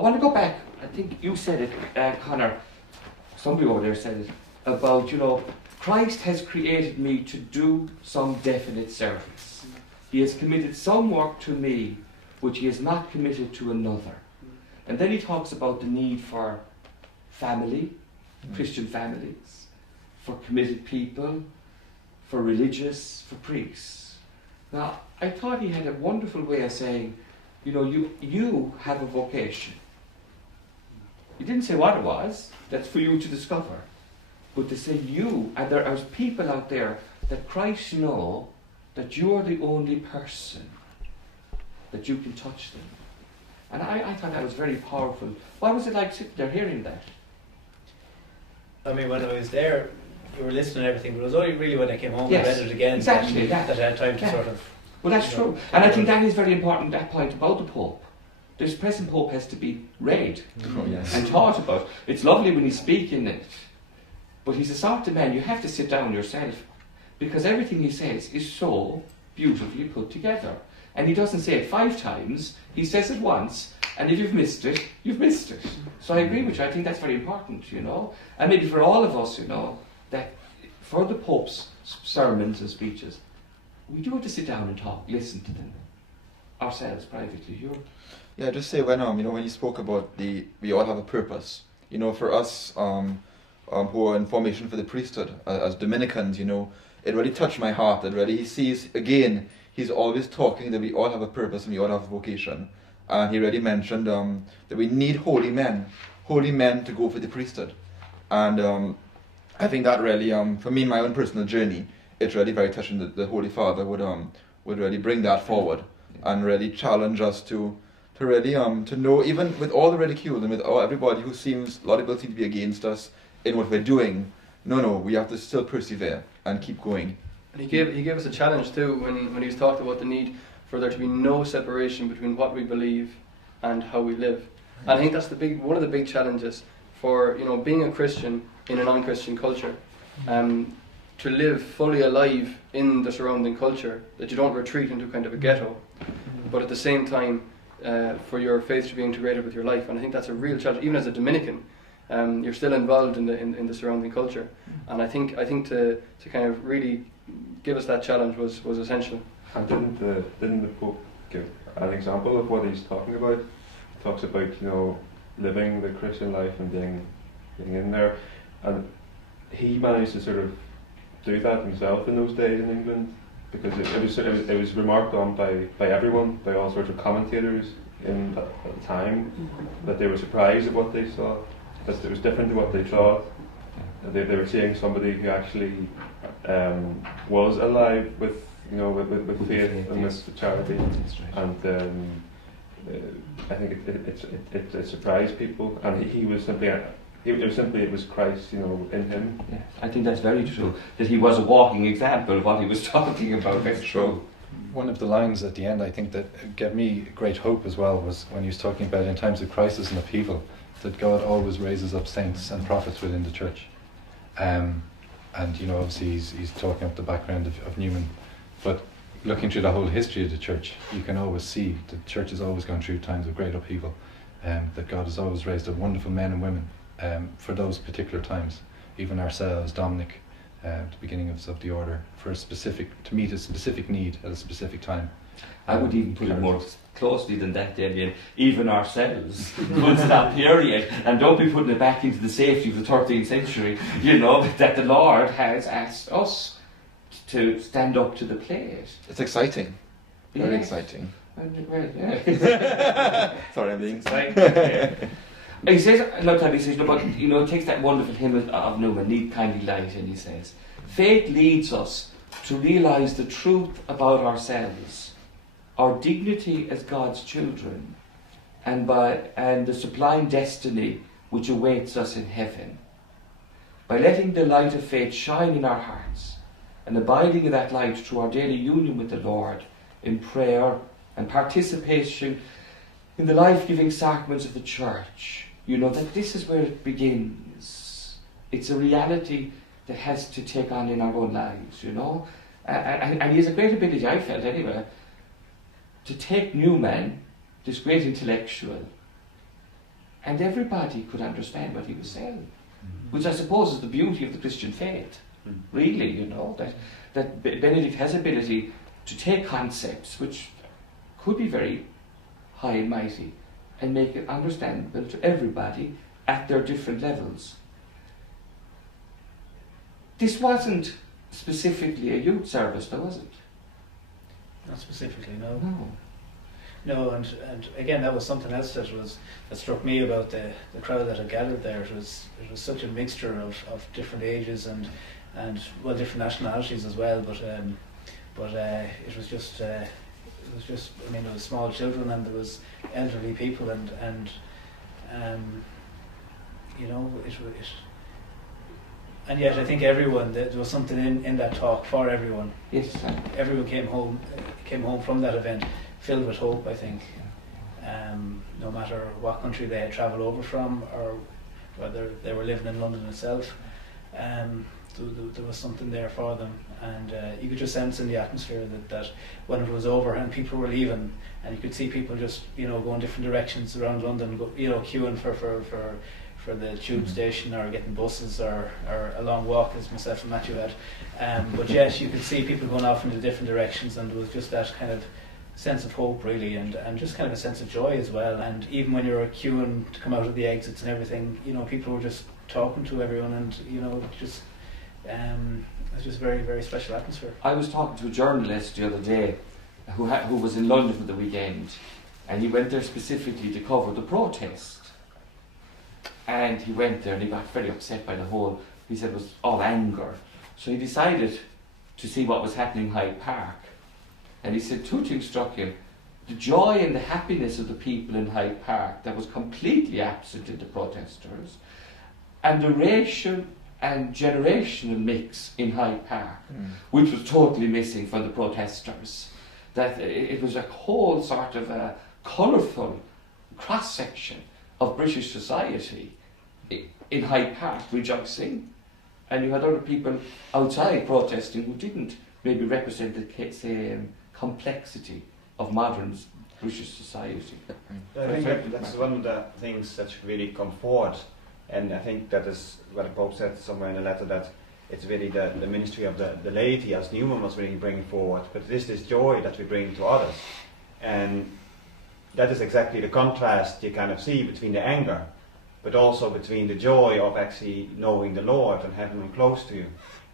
I want to go back. I think you said it, Connor. Somebody over there said it about, Christ has created me to do some definite service. He has committed some work to me which he has not committed to another. And then he talks about the need for family, Christian families, for committed people, for religious, for priests. Now, I thought he had a wonderful way of saying, you have a vocation. He didn't say what it was, that's for you to discover. But to say you, and there are people out there that Christ know that you're the only person that you can touch them. And I thought that was very powerful. What was it like sitting there hearing that? I mean, when I was there, you were listening to everything, but it was only really when I came home and read it again exactly, that I had time to sort of... Well, that's true. And I think that is very important, that point about the Pope. This present Pope has to be read and taught about. It's lovely when he's speaking it, but he's a sort of man, you have to sit down yourself, because everything he says is so beautifully put together. And he doesn't say it 5 times, he says it once, and if you've missed it, you've missed it. So I agree with you, I think that's very important, And maybe for all of us, that for the Pope's sermons and speeches, we do have to sit down and talk, listen to them, ourselves privately. Yeah, just say when you spoke about we all have a purpose. For us who are in formation for the priesthood as Dominicans, it really touched my heart. That really he sees again. He's always talking that we all have a purpose and we all have a vocation. And he already mentioned that we need holy men to go for the priesthood. And I think that really, for me, in my own personal journey, it's really very touching that the Holy Father would really bring that forward and really challenge us to really to know, even with all the ridicule and with everybody who seems, a lot of people seem to be against us in what we're doing, no, we have to still persevere and keep going. And he gave us a challenge too when he was talking about the need for there to be no separation between what we believe and how we live. And I think that's one of the big challenges for being a Christian in a non-Christian culture, to live fully alive in the surrounding culture, that you don't retreat into kind of a ghetto, but at the same time for your faith to be integrated with your life. And I think that's a real challenge. Even as a Dominican, you're still involved in the surrounding culture. And I think to kind of really give us that challenge was essential. And didn't the Pope give an example of what he's talking about? He talks about living the Christian life and being in there, and he managed to sort of do that himself in those days in England, because it was remarked on by everyone, by all sorts of commentators at the time, that they were surprised at what they saw, that it was different to what they thought. They were seeing somebody who actually was alive with faith and with charity, and I think it surprised people, and he was simply. It was Christ, in him. Yeah, I think that's very true. That he was a walking example of what he was talking about. That's true. One of the lines at the end, I think, that gave me great hope as well, was when he was talking about in times of crisis and upheaval, that God always raises up saints and prophets within the church. And obviously he's talking up the background of Newman, but looking through the whole history of the church, you can always see the church has always gone through times of great upheaval, that God has always raised up wonderful men and women for those particular times. Even ourselves, Dominic, at the beginning of the order, to meet a specific need at a specific time. I would even put it more closely than that, Damien. Even ourselves once that period, and don't be putting it back into the safety of the 13th century, that the Lord has asked us to stand up to the plate. It's exciting. Very exciting. Yeah. Sorry, I'm being excited. He says, another time he says, it takes that wonderful hymn of Newman, Need Kindly Light, and he says, faith leads us to realise the truth about ourselves, our dignity as God's children, and the sublime destiny which awaits us in heaven. By letting the light of faith shine in our hearts, and abiding in that light through our daily union with the Lord, in prayer and participation in the life-giving sacraments of the Church, that this is where it begins. It's a reality that has to take on in our own lives, And he has a great ability, I felt anyway, to take Newman, this great intellectual, and everybody could understand what he was saying, which I suppose is the beauty of the Christian faith, really, you know, that Benedict has ability to take concepts which could be very high and mighty and make it understandable to everybody at their different levels. This wasn't specifically a youth service, though, was it? Not specifically, no. No. No, and again, that was something else that struck me about the crowd that had gathered there. It was such a mixture of different ages and well, different nationalities as well. But it was just I mean, there was small children and there was elderly people and you know, and yet I think everyone, there was something in that talk for everyone. Yes. Everyone came home from that event filled with hope, I think. No matter what country they had travelled over from or whether they were living in London itself, there was something there for them, and you could just sense in the atmosphere that when it was over and people were leaving, and you could see people just, you know, going different directions around London, you know, queuing for the tube station or getting buses or a long walk, as myself and Matthew had. But yes, you could see people going off into different directions, and there was just that kind of sense of hope, really, and just kind of a sense of joy as well. And even when you were queuing to come out of the exits and everything, you know, people were just talking to everyone, and you know, just it's just very, very special atmosphere. I was talking to a journalist the other day who was in London for the weekend, and he went there specifically to cover the protest. And he went there and he got very upset by the whole, he said it was all anger. So he decided to see what was happening in Hyde Park. And he said two things struck him. The joy and the happiness of the people in Hyde Park that was completely absent in the protesters, and the racial and generational mix in Hyde Park, which was totally missing from the protesters. That it was a whole sort of a colourful cross-section of British society in Hyde Park rejoicing, and you had other people outside protesting who didn't maybe represent the same complexity of modern British society. I think that's one of the things that should really come forward, and I think that is what the Pope said somewhere in a letter, that it's really the ministry of the laity, as Newman was really bringing forward, but it is this joy that we bring to others, and that is exactly the contrast you kind of see between the anger, but also between the joy of actually knowing the Lord and having Him close to you.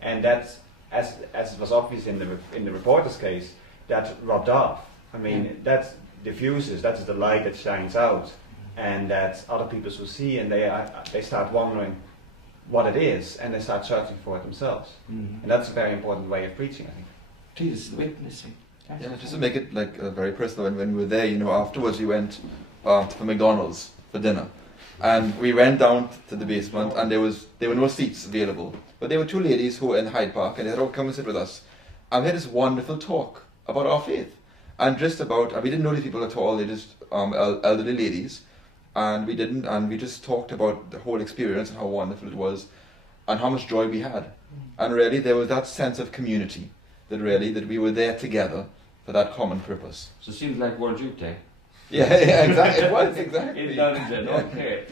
And that's, as it was obvious in the reporter's case, that rubbed off. I mean, that diffuses, that's the light that shines out, and that other people will see, and they start wondering what it is, and they start searching for it themselves. And that's a very important way of preaching, I think. Jesus, witnessing. Yeah, just to make it like very personal, when we were there, you know, afterwards we went to McDonald's for dinner, and we went down to the basement, and there were no seats available, but there were two ladies who were in Hyde Park, and they said, "Oh, come and sit with us," and we had this wonderful talk about our faith, and just about, and we didn't know these people at all, they just elderly ladies, and we just talked about the whole experience and how wonderful it was, and how much joy we had, and really there was that sense of community, that we were there together for that common purpose. So it seems like World Youth Day. Yeah, exactly. It was, exactly. In London, okay.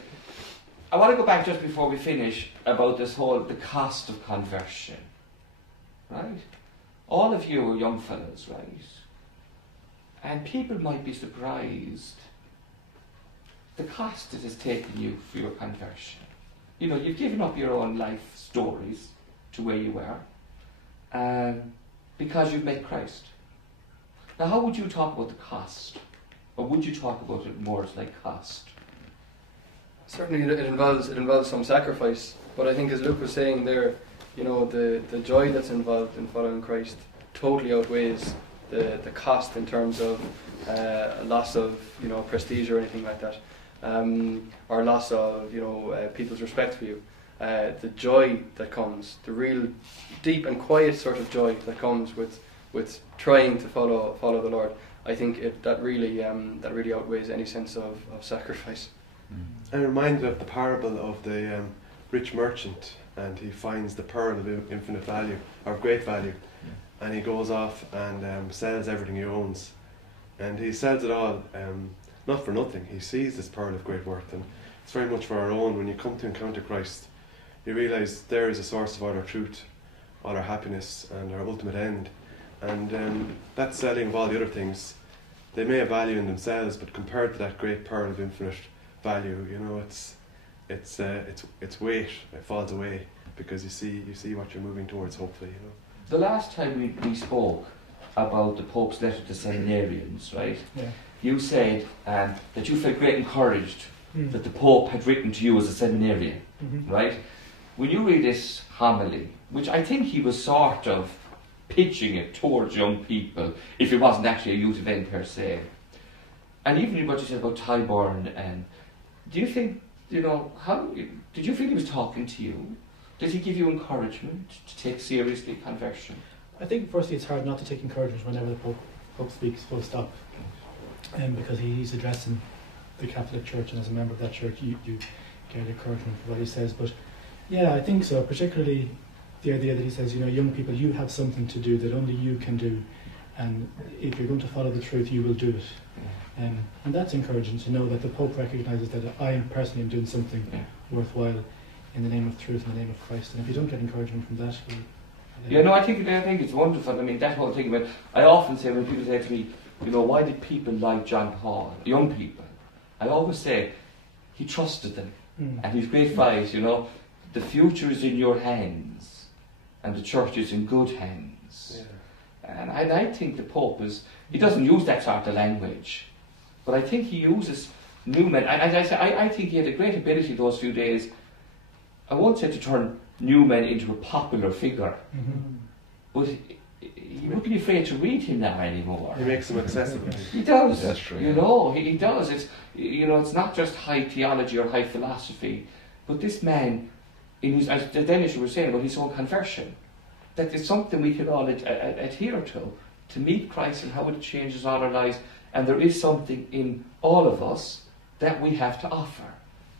I want to go back just before we finish about this whole, the cost of conversion. Right? All of you are young fellows, right? And people might be surprised the cost it has taken you for your conversion. You know, you've given up your own life stories to where you were, because you've met Christ. Now, how would you talk about the cost? Or would you talk about it more as like cost? Certainly it involves some sacrifice, but I think, as Luke was saying there, you know, the joy that's involved in following Christ totally outweighs the cost in terms of loss of, you know, prestige or anything like that, or loss of, you know, people's respect for you. The joy that comes, the real deep and quiet sort of joy that comes with trying to follow the Lord, I think that really outweighs any sense of sacrifice. I'm reminded of the parable of the rich merchant, and he finds the pearl of infinite value, or great value, and he goes off and sells everything he owns, and he sells it all, not for nothing. He sees this pearl of great worth, and it's very much for our own. When you come to encounter Christ, you realise there is a source of all our truth, all our happiness, and our ultimate end. And that selling of all the other things, they may have value in themselves, but compared to that great pearl of infinite value, you know, its weight, it falls away, because you see what you're moving towards, hopefully, you know. The last time we spoke about the Pope's letter to seminarians, right? Yeah. You said that you felt great encouraged that the Pope had written to you as a seminarian, right? When you read this homily, which I think he was sort of pitching it towards young people, if it wasn't actually a youth event per se, and even what you said about Tyburn, do you think, you know, how did you feel he was talking to you? Did he give you encouragement to take seriously conversion? I think firstly it's hard not to take encouragement whenever the Pope speaks, full stop, because he's addressing the Catholic Church, and as a member of that church you get encouragement for what he says. But yeah, I think so, particularly the idea that he says, you know, young people, you have something to do that only you can do, and if you're going to follow the truth, you will do it. And that's encouraging to know that the Pope recognises that I personally am doing something worthwhile in the name of truth, in the name of Christ. And if you don't get encouragement from that, I think it's wonderful. I mean, that whole thing about, I often say when people say to me, you know, why did people like John Paul, young people? I always say, he trusted them. And his great phrase, you know, the future is in your hands, and the church is in good hands. Yeah. And I think the Pope he doesn't use that sort of language, but I think he uses Newman. And as I say, I think he had a great ability those few days, I won't say to turn Newman into a popular figure, but you wouldn't be afraid to read him now anymore. He makes him accessible. He does. That's true. You know, he does. It's not just high theology or high philosophy, but this man, as the Danish were saying about his own conversion, that is something we can all adhere to meet Christ and how it changes all our lives. And there is something in all of us that we have to offer.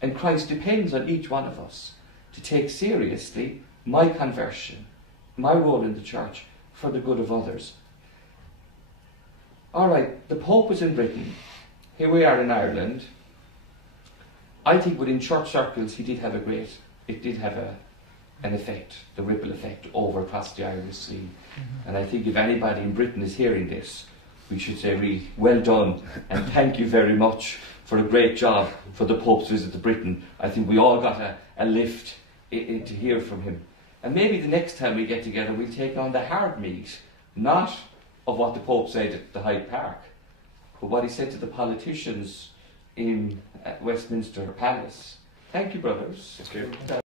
And Christ depends on each one of us to take seriously my conversion, my role in the church, for the good of others. All right, the Pope was in Britain. Here we are in Ireland. I think within church circles it did have an effect, the ripple effect over across the Irish Sea. And I think if anybody in Britain is hearing this, we should say really well done and thank you very much for a great job for the Pope's visit to Britain. I think we all got a lift to hear from him. And maybe the next time we get together we'll take on the hard meat, not of what the Pope said at the Hyde Park, but what he said to the politicians in Westminster Palace. Thank you, brothers. Thank you.